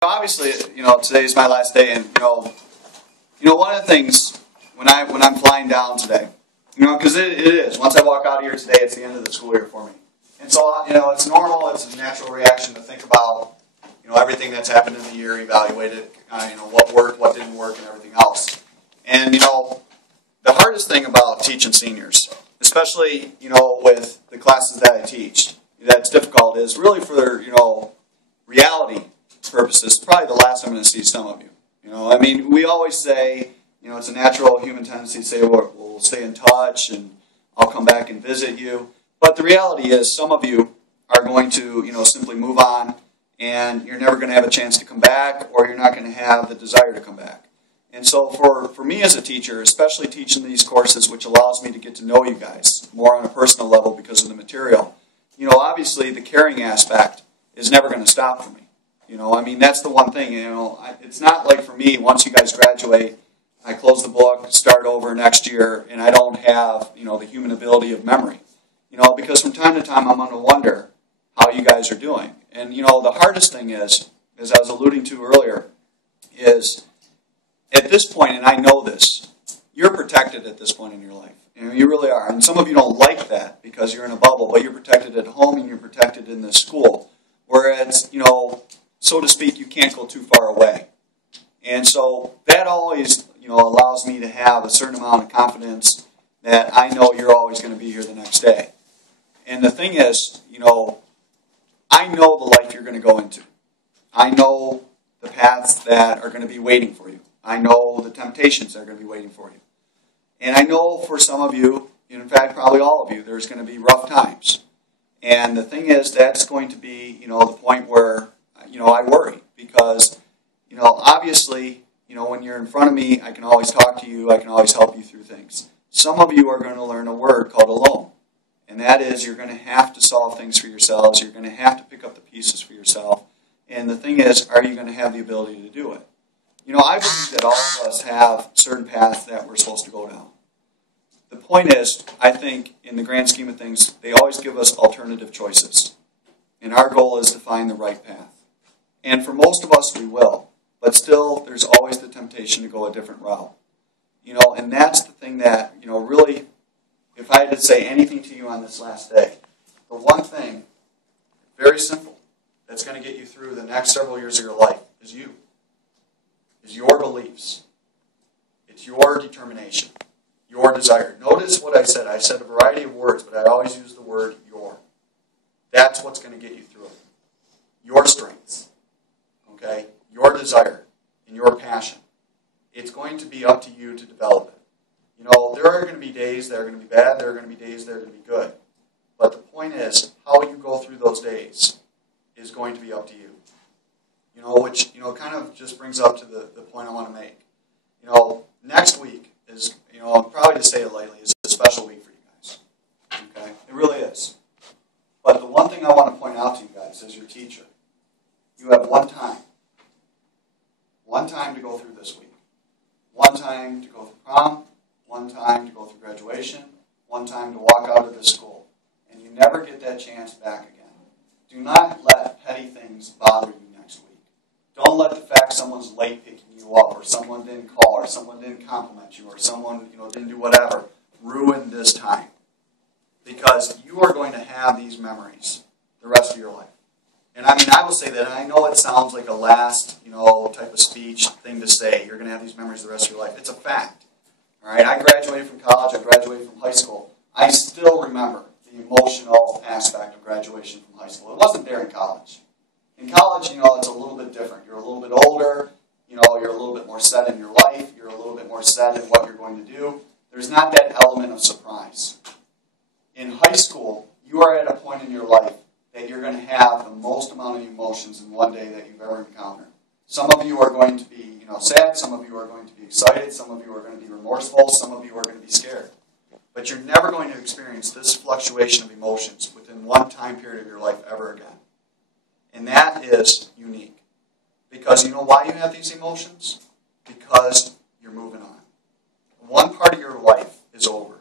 Obviously, today's my last day, and one of the things when I'm flying down today, because it is. Once I walk out of here today, it's the end of the school year for me, and so it's normal. It's a natural reaction to think about everything that's happened in the year, evaluate it, what worked, what didn't work, and everything else. And the hardest thing about teaching seniors, especially with the classes that I teach, that's difficult is really for their reality purposes, probably the last I'm going to see some of you. We always say, it's a natural human tendency to say, we'll stay in touch and I'll come back and visit you. But the reality is some of you are going to, simply move on and you're never going to have a chance to come back, or you're not going to have the desire to come back. And so for me as a teacher, especially teaching these courses, which allows me to get to know you guys more on a personal level because of the material, obviously the caring aspect is never going to stop for me. That's the one thing, it's not like for me, once you guys graduate, I close the book, start over next year, and I don't have, the human ability of memory. Because from time to time, I'm going to wonder how you guys are doing. And, the hardest thing is, as I was alluding to earlier, is at this point, and I know this, you're protected at this point in your life. You really are. And some of you don't like that because you're in a bubble, but you're protected at home and you're protected in this school. Whereas, so to speak, you can't go too far away. And so that always, allows me to have a certain amount of confidence that I know you're always going to be here the next day. And the thing is, I know the life you're going to go into. I know the paths that are going to be waiting for you. I know the temptations that are going to be waiting for you. And I know for some of you, in fact, probably all of you, there's going to be rough times. And the thing is, that's going to be, the point where, I worry. Because, obviously, when you're in front of me, I can always talk to you. I can always help you through things. Some of you are going to learn a word called alone. And that is, you're going to have to solve things for yourselves. You're going to have to pick up the pieces for yourself. And the thing is, are you going to have the ability to do it? I believe that all of us have certain paths that we're supposed to go down. The point is, I think, in the grand scheme of things, they always give us alternative choices. And our goal is to find the right path. And for most of us, we will. But still, there's always the temptation to go a different route. And that's the thing that, really, if I had to say anything to you on this last day, the one thing, very simple, that's going to get you through the next several years of your life is you. Is your beliefs. It's your determination. Your desire. Notice what I said. I said a variety of words, but I always use the word your. That's what's going to get you through it. Your strengths. Okay? Your desire and your passion. It's going to be up to you to develop it. There are going to be days that are going to be bad. There are going to be days that are going to be good. But the point is, how you go through those days is going to be up to you. Which, kind of just brings up to the point I want to make. Next week is, probably to say it lightly, is a special week for you guys. Okay? It really is. But the one thing I want to point out to you guys as your teacher, you have one time. One time to go through this week. One time to go through prom. One time to go through graduation. One time to walk out of this school. And you never get that chance back again. Do not let petty things bother you next week. Don't let the fact someone's late picking you up, or someone didn't call, or someone didn't compliment you, or someone didn't do whatever, ruin this time. Because you are going to have these memories the rest of your life. And I will say that, and I know it sounds like a last, type of speech thing to say. You're going to have these memories the rest of your life. It's a fact. All right, I graduated from college. I graduated from high school. I still remember the emotional aspect of graduation from high school. It wasn't there in college. In college, it's a little bit different. You're a little bit older. You're a little bit more set in your life. You're a little bit more set in what you're going to do. There's not that element of surprise. In high school, you are at a point in your life that you're going to have the most amount of emotions in one day that you've ever encountered. Some of you are going to be, sad. Some of you are going to be excited. Some of you are going to be remorseful. Some of you are going to be scared. But you're never going to experience this fluctuation of emotions within one time period of your life ever again. And that is unique. Because you know why you have these emotions? Because you're moving on. One part of your life is over,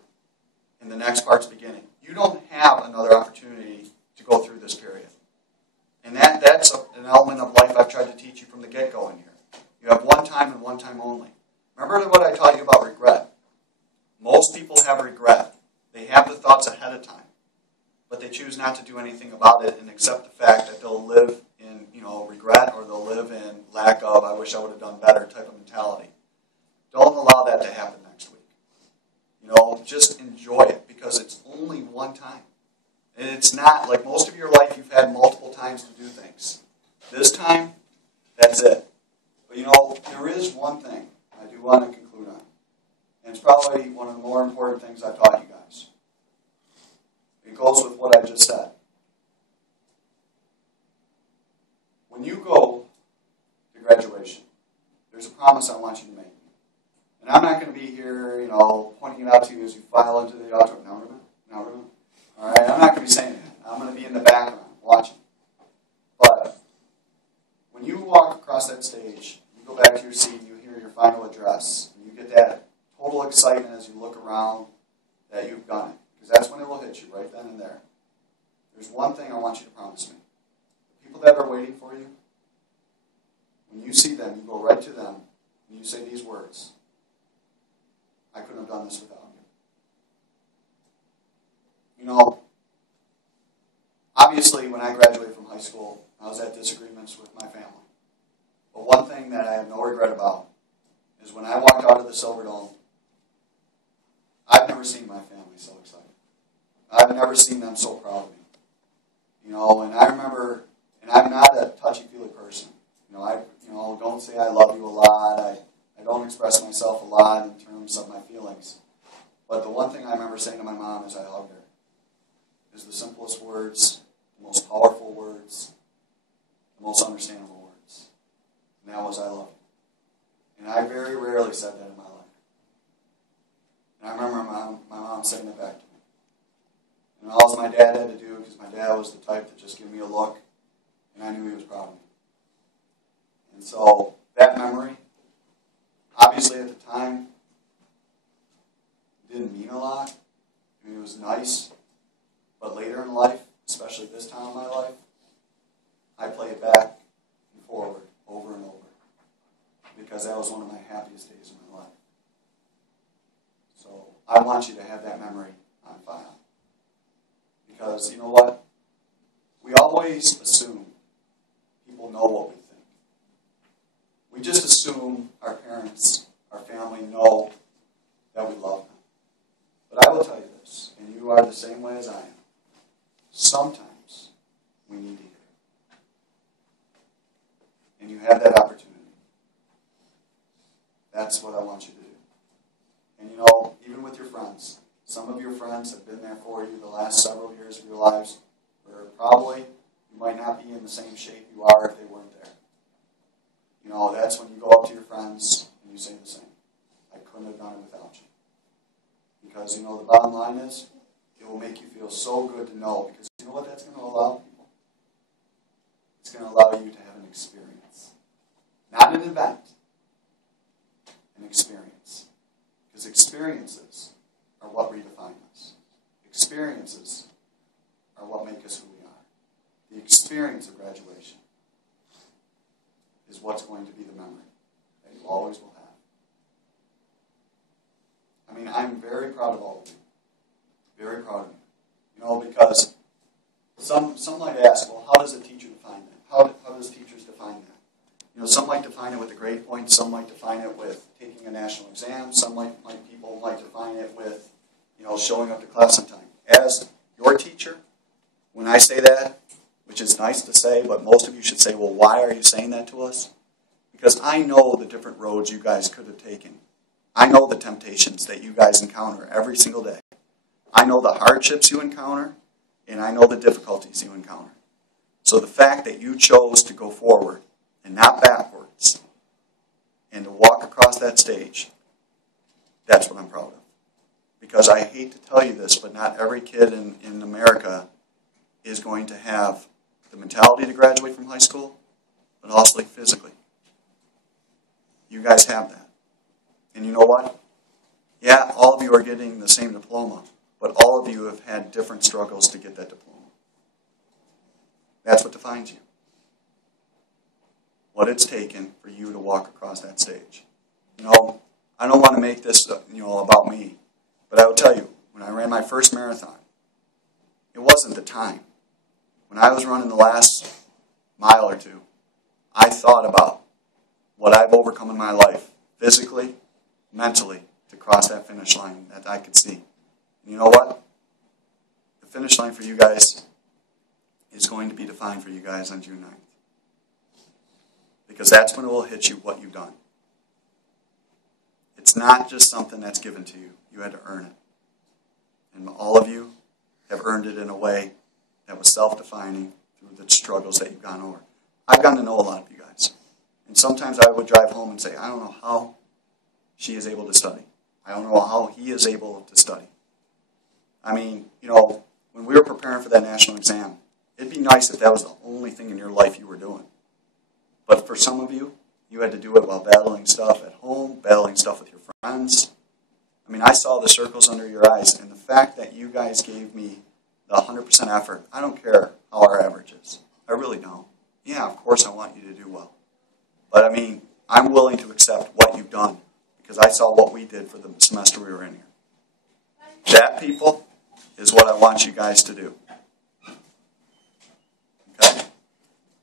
and the next part's beginning. You don't have another opportunity to go through this period. And that's an element of life I've tried to teach you from the get-go in here. You have one time and one time only. Remember what I taught you about regret. Most people have regret. They have the thoughts ahead of time, but they choose not to do anything about it and accept the fact that they'll live in, regret, or they'll live in lack of, I wish I would have done better type of mentality. Don't allow that to happen next week. Just enjoy it, because it's only one time. And it's not, like most of your life, you've had multiple times to do things. This time, that's it. But there is one thing I do want to conclude on. And it's probably one of the more important things I've taught you guys. It goes with what I just said. When you go to graduation, there's a promise I want you to make. And I'm not going to be here, pointing it out to you as you file into the auditorium. Now, all right, I'm not going to be saying that. I'm going to be in the background watching. But when you walk across that stage, you go back to your seat, you hear your final address, and you get that total excitement as you look around that you've done it. Because that's when it will hit you, right then and there. There's one thing I want you to promise me. The people that are waiting for you, when you see them, you go right to them, and you say these words: I couldn't have done this without you. Obviously, when I graduated from high school, I was at disagreements with my family. But one thing that I have no regret about is when I walked out of the Silverdome, I've never seen my family so excited. I've never seen them so proud of me. And I remember, and I'm not a touchy-feely person. I don't say I love you a lot. I don't express myself a lot in terms of my feelings. But the one thing I remember saying to my mom as I hugged her is the simplest words, the most powerful words, the most understandable words. And that was, I love you. And I very rarely said that in my life. And I remember my mom saying it back to me. And all my dad had to do, because my dad was the type to just give me a look, and I knew he was proud of me. And so that memory, obviously at the time, didn't mean a lot. It was nice. But later in life, especially this time of my life, I play it back and forward over and over, because that was one of my happiest days of my life. So I want you to have that memory on file. Because you know what? We always assume people know what we think. We just assume our parents, our family know that we love them. But I will tell you this, and you are the same way as I am. Sometimes we need to hear it. And you have that opportunity. That's what I want you to do. And even with your friends, some of your friends have been there for you the last several years of your lives, where probably you might not be in the same shape you are if they weren't there. That's when you go up to your friends and you say the same. I couldn't have done it without you. Because, the bottom line is, it will make you feel so good to know, because you know what that's going to allow people? It's going to allow you to have an experience. Not an event. An experience. Because experiences are what redefine us. Experiences are what make us who we are. The experience of graduation is what's going to be the memory that you always will have. I'm very proud of all of you. Very proud of you. Because some might ask, well, how does a teacher define that? How does teachers define that? Some might define it with a grade point. Some might define it with taking a national exam. People might define it with, showing up to class on time. As your teacher, when I say that, which is nice to say, but most of you should say, well, why are you saying that to us? Because I know the different roads you guys could have taken. I know the temptations that you guys encounter every single day. I know the hardships you encounter, and I know the difficulties you encounter. So the fact that you chose to go forward and not backwards, and to walk across that stage, that's what I'm proud of. Because I hate to tell you this, but not every kid in America is going to have the mentality to graduate from high school, but also physically. You guys have that. And you know what? Yeah, all of you are getting the same diploma, but all of you have had different struggles to get that diploma. That's what defines you. what it's taken for you to walk across that stage. You know, I don't want to make this, about me, but I will tell you, when I ran my first marathon, it wasn't the time. When I was running the last mile or two, I thought about what I've overcome in my life, physically, mentally, to cross that finish line that I could see. And you know what? The finish line for you guys is going to be defined for you guys on June 9th. Because that's when it will hit you what you've done. It's not just something that's given to you. You had to earn it. And all of you have earned it in a way that was self-defining through the struggles that you've gone over. I've gotten to know a lot of you guys. And sometimes I would drive home and say, I don't know how she is able to study. I don't know how he is able to study. I mean, when we were preparing for that national exam, it'd be nice if that was the only thing in your life you were doing. But for some of you, you had to do it while battling stuff at home, battling stuff with your friends. I mean, I saw the circles under your eyes, and the fact that you guys gave me the 100% effort, I don't care how our average is. I really don't. Yeah, of course I want you to do well. But I mean, I'm willing to accept what you've done because I saw what we did for the semester we were in here. That, people, is what I want you guys to do. Okay?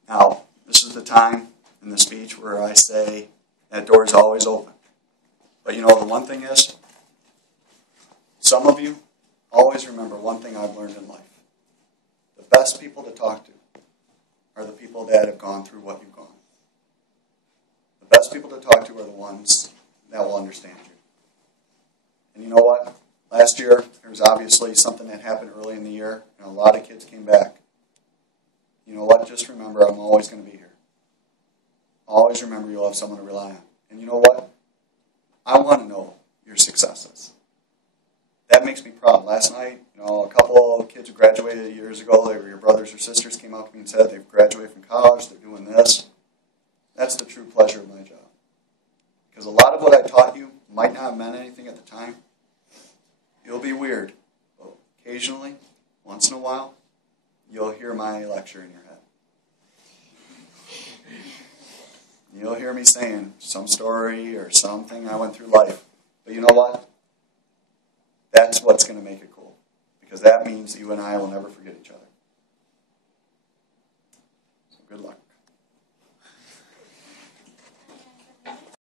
Now, this is the time in the speech where I say that door is always open. But the one thing is, some of you always remember one thing I've learned in life. The best people to talk to are the people that have gone through what you've gone. The best people to talk to are the ones that will understand you. And you know what? Last year, there was obviously something that happened early in the year, and a lot of kids came back. You know what? Just remember, I'm always going to be here. Always remember you'll have someone to rely on. And you know what? I want to know your successes. That makes me proud. Last night, a couple of kids who graduated years ago, they were your brothers or sisters, came up to me and said they've graduated from college, they're doing this. That's the true pleasure of my job. Because a lot of what I taught you might not have meant anything at the time. It'll be weird, but occasionally, once in a while, you'll hear my lecture in your head. You'll hear me saying some story or something I went through life. But you know what? That's what's going to make it cool. Because that means you and I will never forget each other. So good luck.